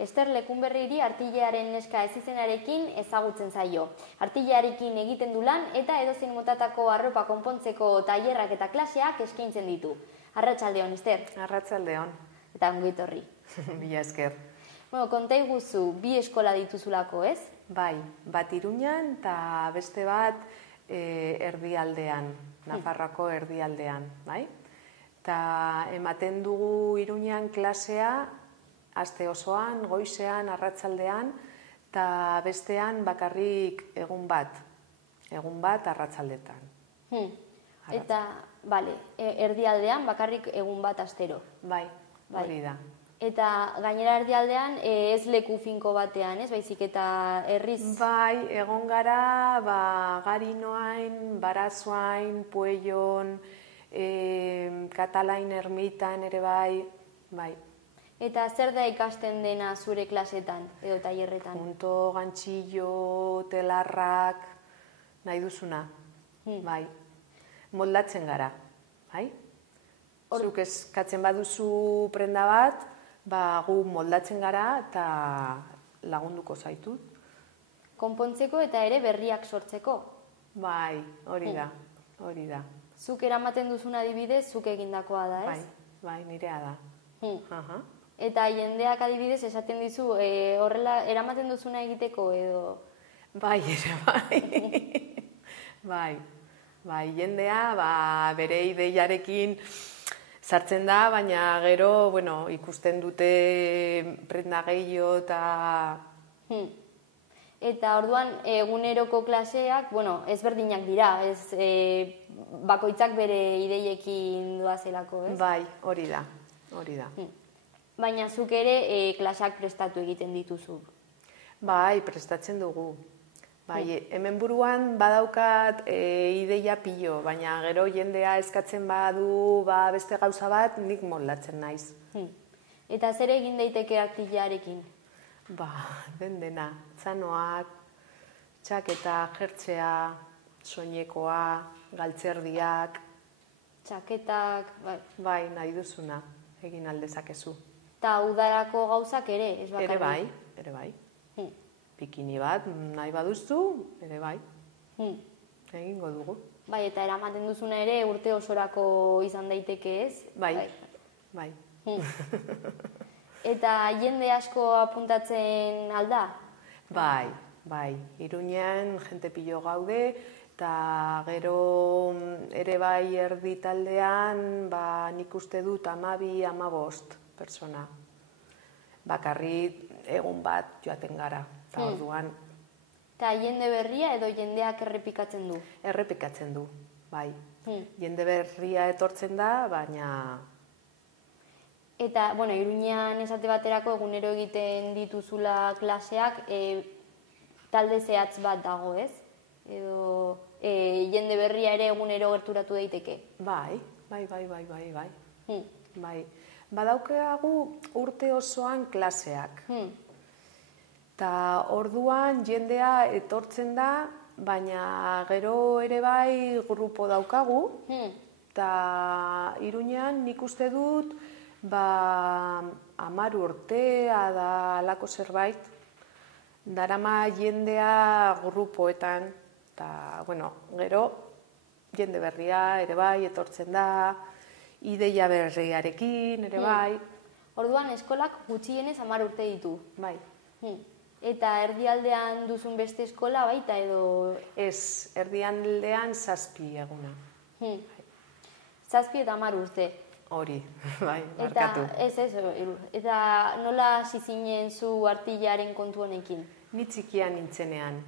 Ester Lekunberriri artilearen neska ezizenarekin ezagutzen zaio. Artilearekin egiten du lan eta edozein motatako arropa konpontzeko tailerrak eta klaseak eskaintzen ditu. Arratsaldeon, Ester. Arratsaldeon. Eta ongi etorri. Mila esker. Konta iguzu, 2 eskola dituzulako, ez? Bai, bat Iruñan eta beste bat erdialdean, Nafarroako erdialdean, bai? Eta ematen dugu Iruñan klasea, aste osoan, goizean, arratsaldean, eta bestean bakarrik egun bat arratsaldetan. Eta, bale, erdialdean bakarrik egun bat astero. Bai, hori da. Eta gainera erdialdean ez leku finko batean, ez? Baizik eta herriz... Bai, egon gara, Garinoain, Barazoain, Puellon, Katalain ermitan ere bai. Eta zer da ikasten dena zure klasetan edo tailerretan? Punto, gantzillo, telarrak, nahi duzuna, bai. Moldatzen gara, bai? Zuk eskatzen baduzu prenda bat, gu moldatzen gara eta lagunduko zaitut. Konpontzeko eta ere berriak sortzeko? Bai, hori da. Zuk eramaten duzun adibidez, zuk egindakoa da, ez? Bai, nirea da. Eta jendeak adibidez esaten dizu, horrela eramaten duzuna egiteko edo... Bai, ere bai. Bai, jendea bere ideiarekin sartzen da, baina gero, ikusten dute prenda gehiago eta... Eta orduan, eguneroko klaseak, ezberdinak dira, bakoitzak bere ideiekin doazelako, ez? Bai, hori da. Baina zuk ere klaseak prestatu egiten dituzu. Bai, prestatzen dugu. Bai, hemen buruan badaukat ideia pilo, baina gero jendea eskatzen badu beste gauza bat, nik moldatzen naiz. Eta zer egin daiteke artilearekin? Dena, txanoak, txaketa, jertzea, soinekoa, galtzerdiak. Txaketak, bai. Bai, nahi duzuna, egin aldezakezu. Eta udarako gauzak ere, ez bakarrik? Ere bai. Bikini bat, nahi baduzu, ere bai. Egingo dugu. Bai, eta eramaten duzuna ere urte osorako izan daiteke, ez? Bai. Eta jende asko apuntatzen alda? Bai. Iruñan jente pilo gaude, eta gero ere bai erdi taldean, nik uste dut 12-15 persona. Bakarrik egun bat joaten gara. Eta orduan... Eta jende berria edo jendeak errepikatzen du? Errepikatzen du, bai. Jende berria etortzen da, baina... Eta, Iruñean esate baterako egunero egiten dituzula klaseak, talde zehatz bat dago, ez? Edo jende berria ere egunero gerturatu daiteke? Bai. Badaukagu urte osoan klaseak. Eta orduan jendea etortzen da, baina gero ere bai grupo daukagu. Eta Iruñean nik uste dut 10 urtea da alako zerbait. Darama jendea grupoetan. Eta, gero jende berria ere bai etortzen da, ideia berriarekin ere bai. Orduan eskolak gutxienez 10 urte ditu? Bai. Eta erdialdean duzun beste eskola baita edo... Ez, erdialdean 7 eguna. 7 eta 10 urte. Hori, bai, markatu. Eta nola hasi zinen zu artilearen kontu honekin? Ni txikian nintzenean,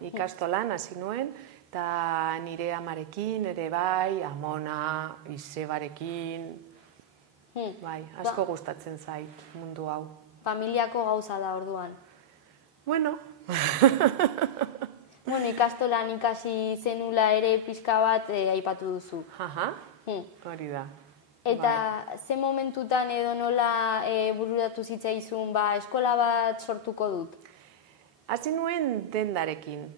ikastolan hasi nuen, eta nire amarekin ere bai, amona, izebarekin, bai, asko gustatzen zait mundu hau. Familiako gauza da orduan? Ikastolan ikasi zenula ere pixka bat aipatu duzu. Hori da. Eta ze momentutan edo nola bururatu zitzaizun eskola bat sortuko dut? Hasi nuen dendarekin.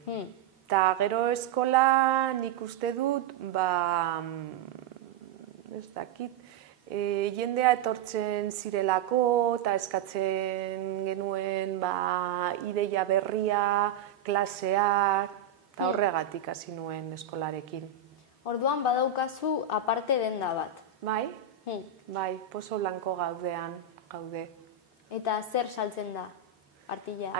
Eta gero eskola nik uste dut, ez dakit, jendea etortzen zirelako eta eskatzen genuen ideia berria, klaseak, eta horregatik hasi nuen eskolarekin. Orduan badaukazu aparte denda bat. Bai, bai, Pozo Blanko gaude. Eta zer saltzen da? Artilla?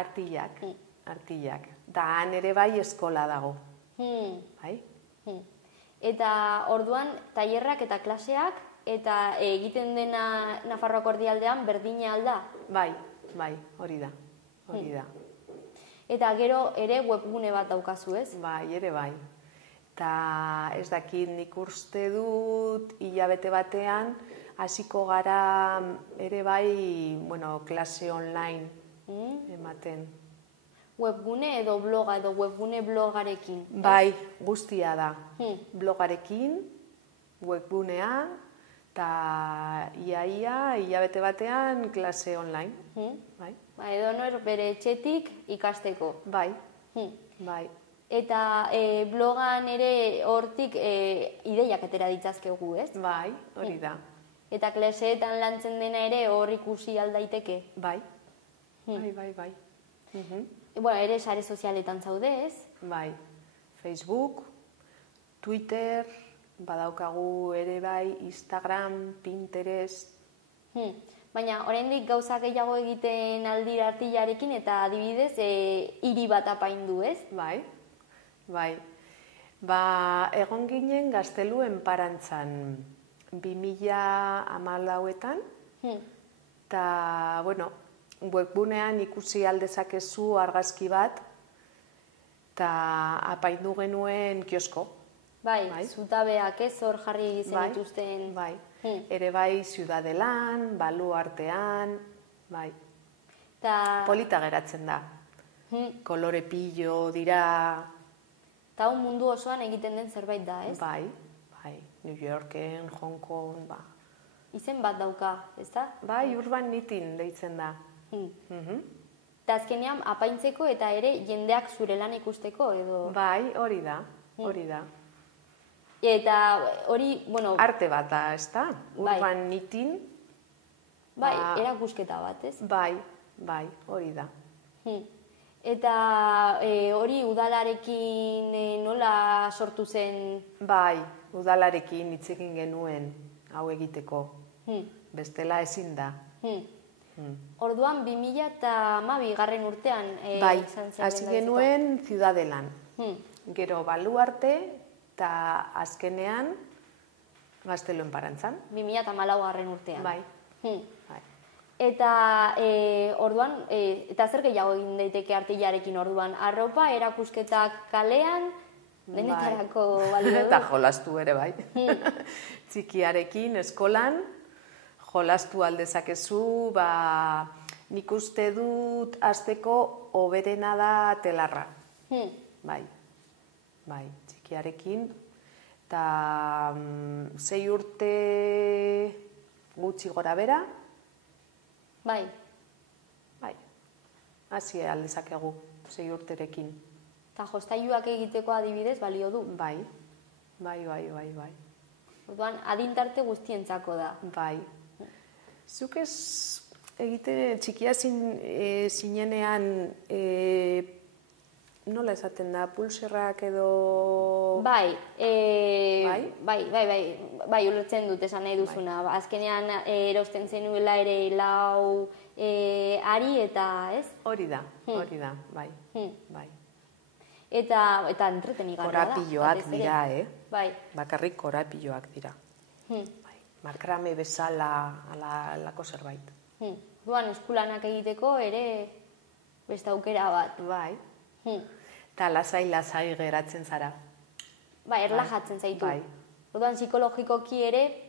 Artillak. Da han ere bai eskola dago. Bai? Eta orduan tailerrak eta klaseak eta egiten dena Nafarroako erdialdean berdina alda? Bai, hori da. Eta gero ere webgune bat daukazu, ez? Bai, ere bai. Eta ez dakit nik uste dut hilabete batean hasiko gara ere bai, klase online ematen. Webgune edo bloga edo webgune blogarekin? Bai, guztia da. Blogarekin, webgunea, eta ia hilabete batean klase online. Edo nor bere etxetik ikasteko? Bai. Eta blogan ere hortik ideiak atera ditzazkegu, ez? Bai, hori da. Eta klaseetan lantzen dena ere hor ikusi aldaiteke? Bai. Ere sare sozialetan zaude, ez? Bai. Facebook, Twitter, badaukagu ere bai, Instagram, Pinterest. Baina oraindik gauza gehiago egiten aldira artillarekin eta adibidez hiri bat apaindu, ez? Bai. Egon ginen Gazteluen Parantzan 2014etan, eta, webgunean ikusi aldezakezu argazki bat, eta apaindu genuen kiosko. Bai, zutabeak ez hor jarri zenituzten. Bai, ere bai Ziudadelan, Baluartean, bai. Polita geratzen da. Kolore pillo dira. Eta mundu osoan egiten den zerbait da, ez? Bai. New Yorken, Hong Kong, Izen bat dauka, ez da? Bai, Urban Knitting deitzen da. Eta azkenean apaintzeko eta ere jendeak zure lan ikusteko, edo? Bai, hori da. Eta hori, arte bat da, ez da? Urban Knitting. Bai, erakusketa bat, ez? Bai, hori da. Eta hori udalarekin nola sortu zen? Bai, udalarekin hitz egin genuen hau egiteko. Bestela ezin da. Orduan 2012 urtean bai, hasi genuen Ziudadelan. Gero Baluarte eta azkenean Gazteluen Parantzan. 2014 urtean. Bai. Eta orduan, eta zer gehiago egin daiteke artillarekin orduan? Arropa, erakusketak kalean, denetarako balio du? Eta jolastu ere bai. Txikiarekin eskolan, jolastu aldezakezu, nik uste dut hasteko hoberena da telarra. Bai, txikiarekin. Eta 6 urte gutxi gora bera. Bai. Hasi aldezakegu 6 urterekin. Eta jostailuak egiteko adibidez balio du? Bai. Orduan, adintarte guztientzako da. Bai. Zuk ez egite txikia zinenean nola esaten da, pulserrak edo... Bai, ulertzen dut esan nahi duzuna. Azkenean erosten zenuela ere lau ari eta, ez? Hori da, bai. Eta entretenigarria da. Korapilloak dira, Bai. Bakarrik korapilloak dira. Markrame bezala, alako zerbait. Duan, eskulanak egiteko ere beste aukera bat. Bai. Eta lasai geratzen zara. Erlajatzen zaitu. Bai. Orduan, psikologikoki ere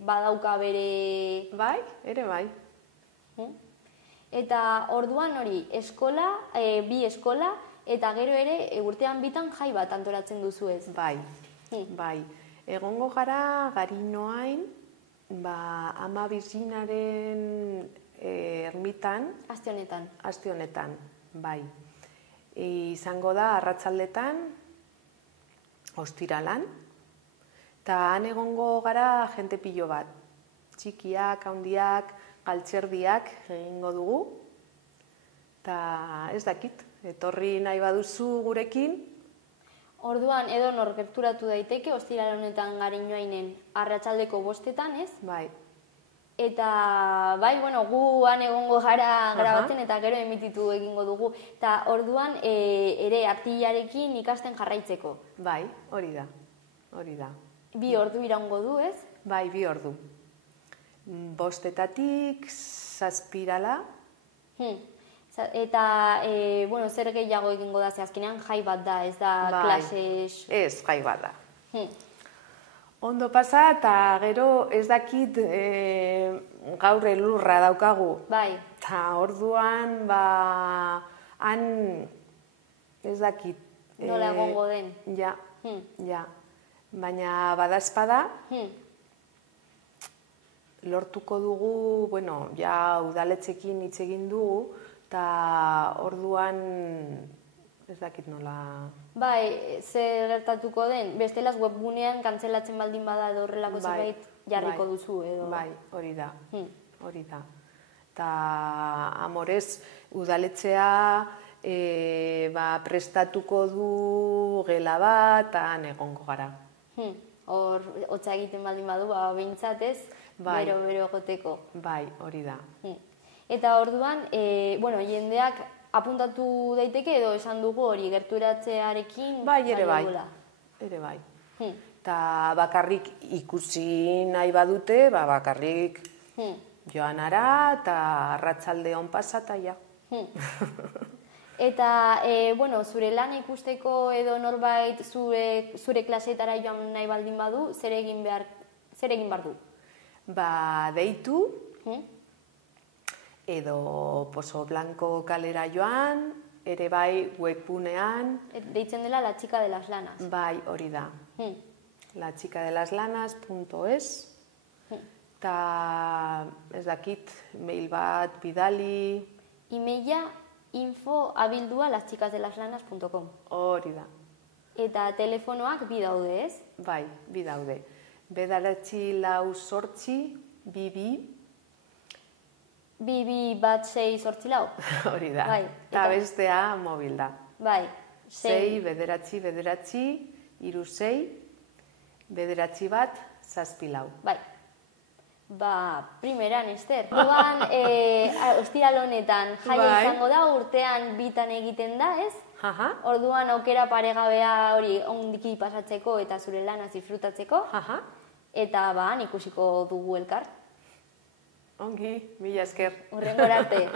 badauka bere... Bai, ere bai. Eta orduan hori, bi eskola, eta gero ere urtean bitan jai bat antolatzen duzu ez. Bai. Egongo gara Garinoain, Ama Birjinaren ermitan. Aste honetan, bai. Izango da arratsaldetan, ostiralan, eta han egongo gara jente pilo bat. Txikiak, handiak, galtzerdiak egingo dugu, eta ez dakit, etorri nahi baduzu gurekin. Orduan, edo nor gerturatu daiteke, ostiral honetan Gareñoainen arratsaldeko 5etan, ez? Bai. Eta, bai, bueno, gu han egongo gara grabatzen eta gero emititu egingo dugu. Eta orduan, ere artillarekin ikasten jarraitzeko. Bai, hori da. 2 ordu iraungo du, ez? Bai, 2 ordu. 5etatik 7 Eta, bueno, zer gehiago egingo da, ze azkenean jai bat da, ez da klase... Ez, jai bat da. Ondo pasa, eta gero ez dakit gaur elurra daukagu. Bai. Eta orduan, han ez dakit. Nola egongo den. Ja. Baina badazpada, lortuko dugu, bueno, ja udaletxekin hitz egin dugu, eta orduan ez dakit nola... Bai, zer gertatuko den, bestelaz webgunean kantzelatzen baldin bada edo horrelako zerbait jarriko duzu edo... Bai, hori da. Eta amorez udaletxea prestatuko du gela bat, eta egongo gara. Hor, hotza egiten baldin badu, behintzat ez, bero egoteko. Bai, hori da. Eta orduan, bueno, jendeak apuntatu daiteke edo esan dugu hori gerturatzearekin... Bai, ere bai. Eta bakarrik ikusi nahi badute, bakarrik joanara eta arratsalde on pasata ja. Eta, bueno, zure lan ikusteko edo norbait zure klasetara joan nahi baldin badu, zer egin behar du? Deitu, edo Pozo Blanco kalera joan, ere bai webgunean. Deitzen dela La Chica de las Lanas. Bai, hori da. lachicadelasLanas.es eta ez dakit, mail bat, bidali. Emaila info@laschicasdelaslanas.com. Hori da. Eta telefonoak 2 daude, ez? Bai, 2 daude. 948 2216 Hori da. Bai. Eta bestea mobil da. Bai. 6 9 Bai. Primeran, Ester. Orduan, ostiral honetan jaia izango da, urtean 2 egiten da, ez? Orduan aukera paregabea hori ondiki pasatzeko eta zure lanaz disfrutatzeko. Eta ikusiko dugu elkar. Ongi, mila esker. Hurrengora arte.